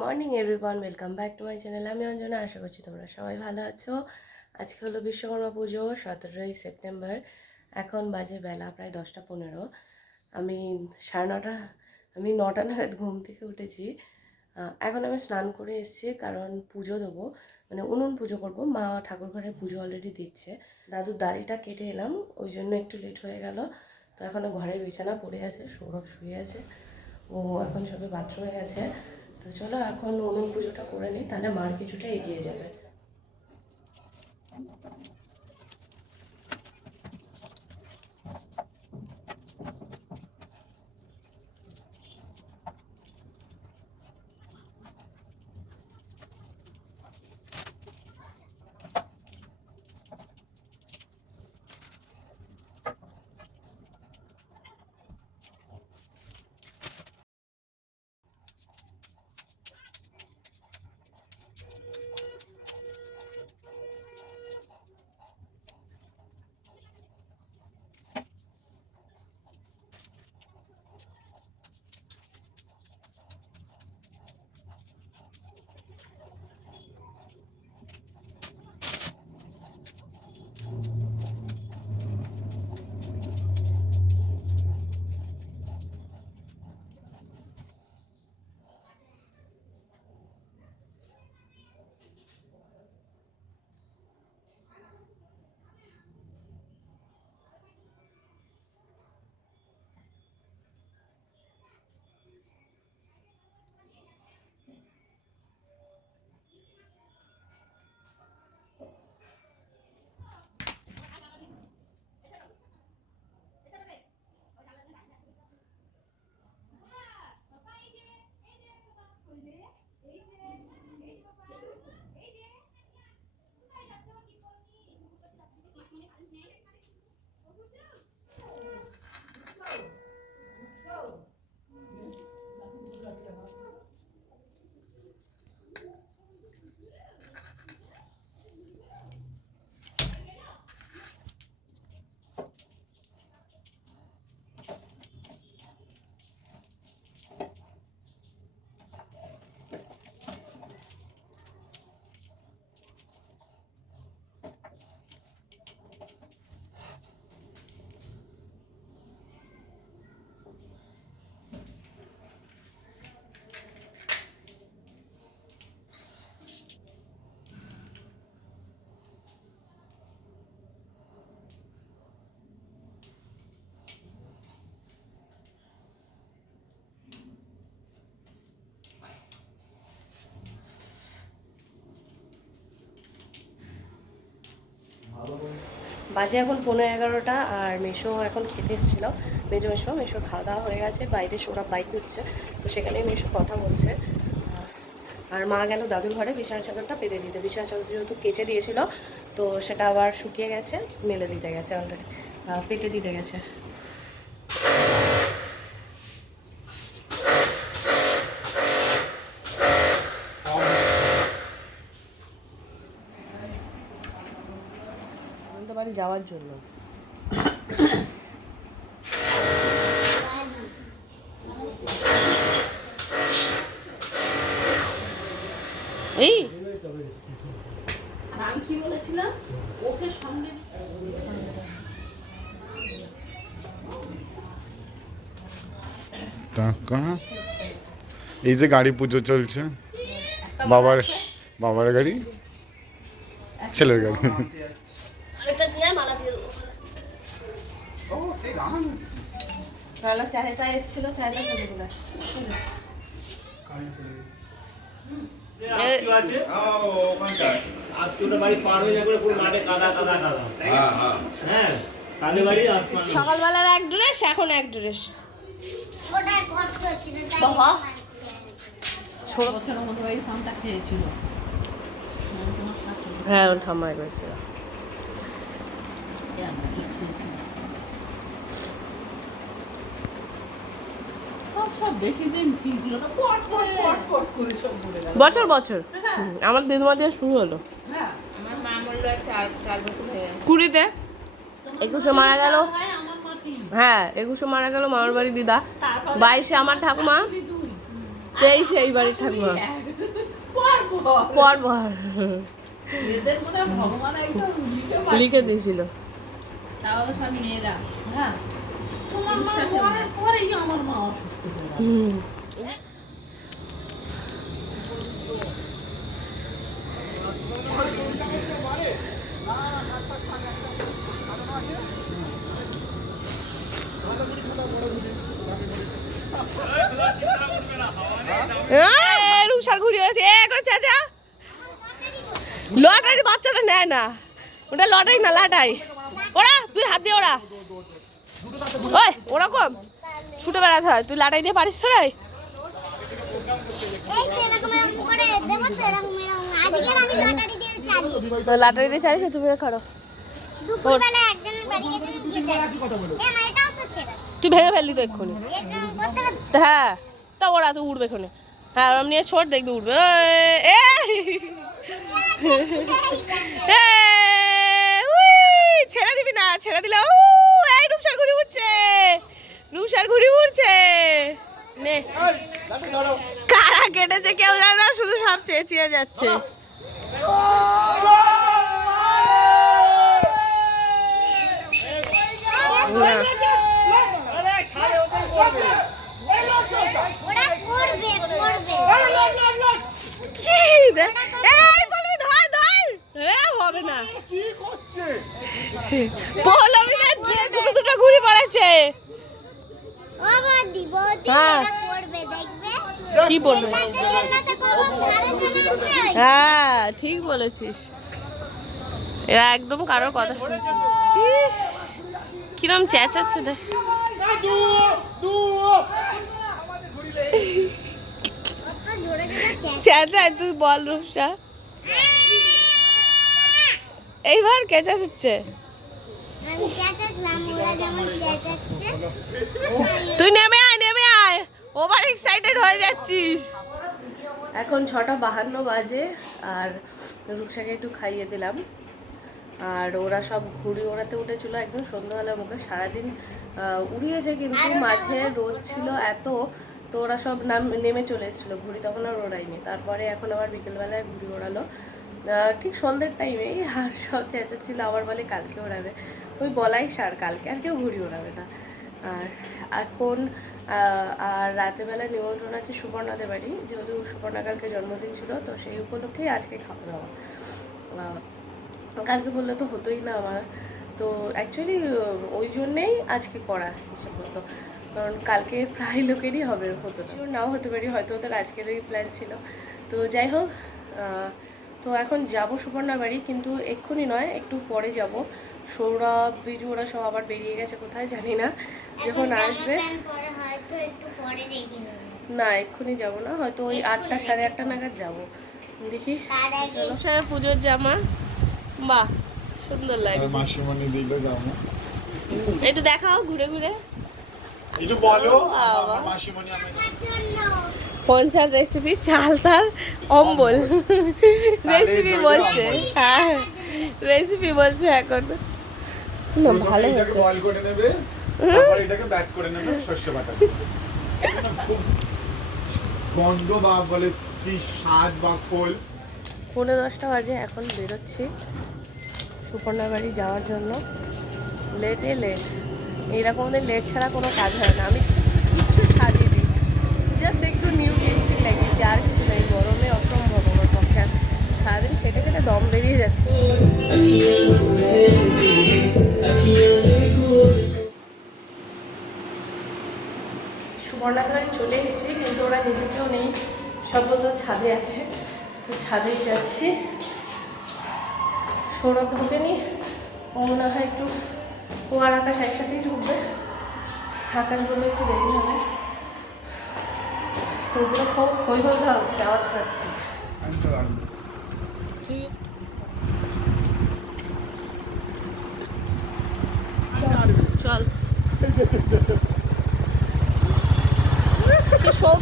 Morning everyone welcome back to my channel আমি অঞ্জনা, আশা করছি তোমরা সবাই ভালো আছো। আজকে হলো বিশ্বকর্মা পুজো, সতেরোই সেপ্টেম্বর। এখন বাজে বেলা প্রায় দশটা পনেরো। আমি সাড়ে নটা, আমি নটা নাগাদ ঘুম থেকে উঠেছি। এখন আমি স্নান করে এসেছি, কারণ পুজো দেবো। মানে উনুন পুজো করব। মা ঠাকুর ঘরে পুজো অলরেডি দিচ্ছে। দাদুর দাড়িটা কেটে এলাম, ওই জন্য একটু লেট হয়ে গেল। তো এখনও ঘরের বিছানা পড়ে আছে, সৌরভ শুয়ে আছে। ও এখন সবে বাথরুমে গেছে। তো চলো এখন উনুন পুজোটা করে নিই তাহলে মার কিছুটা এগিয়ে যাবে। বাজে এখন পনেরো এগারোটা আর মেশো এখন খেতে এসেছিল। মেজো মেশো মেশো খাওয়া দাওয়া হয়ে গেছে, বাইরে সোরা বাইক উঠছে তো সেখানেই মেশো কথা বলছে। আর মা গেল দাদুর ঘরে বিছানা চাদরটা পেতে দিতে। বিছানা চাদর যেহেতু কেচে দিয়েছিল, তো সেটা আবার শুকিয়ে গেছে, মেলে দিতে গেছে অলরেডি পেতে দিতে গেছে আনন্দ বাড়ি যাওয়ার জন্য। এই। আমি কি বলেছিলাম? ওকে সঙ্গে টাকা। এই যে গাড়ি পুজো চলছে। বাবার বাবার গাড়ি? ছেলের গাড়ি আরেকটা নিয়ে মালা দিয়ে দেবো নাহলে চাহিদা এসেছিল চাহিদা ফেলে দিল আত্মীয় আছে আত্মীয়টা বাড়ি পার হয়ে যাবে পুরো মাঠে কাদা কাদা কাদা হ্যাঁ তাদের বাড়ি? আসমান। সকালবেলার এক ড্রেস এখন এক ড্রেস। ওটাই কষ্ট হচ্ছিল তাই বাবা। ছোট বছর মতো ওই ফোনটা খেয়েছিল। হ্যাঁ ওর ঠাম্মাই করেছিল এ আমরা কি খেয়েছিল সব সব বেশি দিন টিকলো না পট পট পট পট করে সব মরে গেল বছর বছর। হুম, আমার দিদিমা দিয়ে শুরু হলো। হ্যাঁ। হয়ে কুড়িতে? একুশে মারা গেল। হ্যাঁ একুশে মারা গেল মামার বাড়ি দিদা। বাইশে আমার ঠাকুমা তেইশে এই বাড়ির ঠাকুমা। পর পর। হয়। লিখে দিয়েছিল। তাহলে সব মেয়েরা। হ্যাঁ। রুমসার ঘুরি আছে। এ করে চাচা। লটারি বাচ্চাটা নেয় না। ওটা লটারি না লাটাই ওরা তুই হাত দিয়ে ওরা। ওই ওরকম। ছুটে বেড়াতে হয়। তুই লাটাই দিয়ে পারিস তো রে তো এরকম এরকম করে দেবো তো এরকম এরকম। আজকের আমি লটারি দিয়ে চালিয়ে লাটারি দিয়ে চাইছে তুমি করো। তুই ভেঙে ফেললি তো এক্ষুনি। হ্যাঁ তা ওরা তো উঠবে এখানে হ্যাঁ ওরম নিয়ে ছোট দেখবি উঠবে ছেড়ে দিবি না ছেড়ে দিলে উ এই রূপসার ঘুড়ি উঠছে রূপসার ঘুড়ি উঠছে নে। কারা কেটেছে কেউ জানে না শুধু সব চেঁচিয়ে যাচ্ছে। হবে না। কি করছে? দুটো দুটো ঘুড়ি বৌদি হ্যাঁ। এটা পড়বে দেখবে? কি হ্যাঁ ঠিক বলেছিস। এরা একদম কারোর কথা কিরম চেঁচাচ্ছে দেখ। চেঁচায়। তুই বল রূপসা। এইবার কে চেঁচাচ্ছে আমি চেঁচাচ্ছিলাম ওরা যেমন চেঁচাচ্ছে তুই নেমে আয় নেমে আয়। ওভার এক্সাইটেড হয়ে যাচ্ছিস। এখন ছটা বাহান্ন বাজে আর রূপসাকে একটু খাইয়ে দিলাম। আর ওরা সব ঘুড়ি ওড়াতে উঠেছিল একদম সন্ধ্যাবেলার মুখে সারাদিন উড়িয়েছে কিন্তু মাঝে রোদ ছিল এত তো ওরা সব নাম নেমে চলে এসেছিল। ঘুড়ি তখন আর ওড়ায়নি। তারপরে এখন আবার বিকেলবেলায় ঘুড়ি ওড়ালো। ঠিক সন্ধ্যের টাইমেই আর সব চেঁচাচ্ছিল, আবার বলে কালকে ওড়াবে। ওই বলাই সার কালকে, আর কেউ ঘুড়ি ওড়াবে না। আর এখন আর রাতেবেলা নিমন্ত্রণ আছে সুবর্ণাদের বাড়ি, যেহেতু সুবর্ণা কালকে জন্মদিন ছিল, তো সেই উপলক্ষেই আজকে খাওয়া দাওয়া। কালকে বললে তো হতোই না আমার। তো অ্যাকচুয়ালি ওই জন্যেই আজকে করা হিসেব মতো কারণ কালকে প্রায় লোকেরই হবে হতো নাও হতে পারি, হয়তো ওদের আজকেরই প্ল্যান ছিল। তো যাই হোক তো এখন যাব সুবর্ণা বাড়ি কিন্তু এক্ষুনি নয় একটু পরে যাব। সৌরভ বিজু ওরা সব আবার বেরিয়ে গেছে কোথায় জানি না। যখন আসবে প্ল্যান করে হয়তো একটু পরে রেডি হবে না এক্ষুনি যাব না হয়তো ওই আটটা সাড়ে আটটা নাগাদ যাব। দেখি পুজোর জামা। বাহ সুন্দর লাগছে। মাসিমণি দিল জামা একটু দেখাও ঘুরে ঘুরে। একটু বলো মাসিমণি জন্য। পঞ্চাশ রেসিপি চাল তার অম্বল। রেসিপি বলছে। হ্যাঁ রেসিপি বলছে এখন। না ভালো হয়েছে। বয়েল করে নেবে তারপর এটাকে ব্যাট করে নেবে সর্ষে বাটা দিয়ে। এটা না খুব গন্ধ বা বলে কি স্বাদ বা খোল। পনেরো দশটা বাজে এখন বেরোচ্ছি সুপর্ণা বাড়ি যাওয়ার জন্য। লেটে লেট এইরকম লেট ছাড়া কোনো কাজ হয় না। আমি কিচ্ছু সাজিয়ে দিই জাস্ট একটু নিউ লিপস্টিক আর কিছু নেই, গরমে অসম্ভব আমার পক্ষে। সারাদিন খেটে খেটে দম বেরিয়ে যাচ্ছে। সুবর্ণার বাড়ি চলে এসেছি, কিন্তু ওরা নিজেকেও নেই। সব বলতো ছাদে আছে। তো ছাদেই যাচ্ছি। সৌরভ ঢোকেনি। ও মনে হয় একটু ও আর আকাশ একসাথেই ঢুকবে। আকাশ বললে একটু দেরি হবে। তো ওগুলো খুব হই হই হচ্ছে আওয়াজ পাচ্ছি আমি তো রাখব। চল সে সৌভিক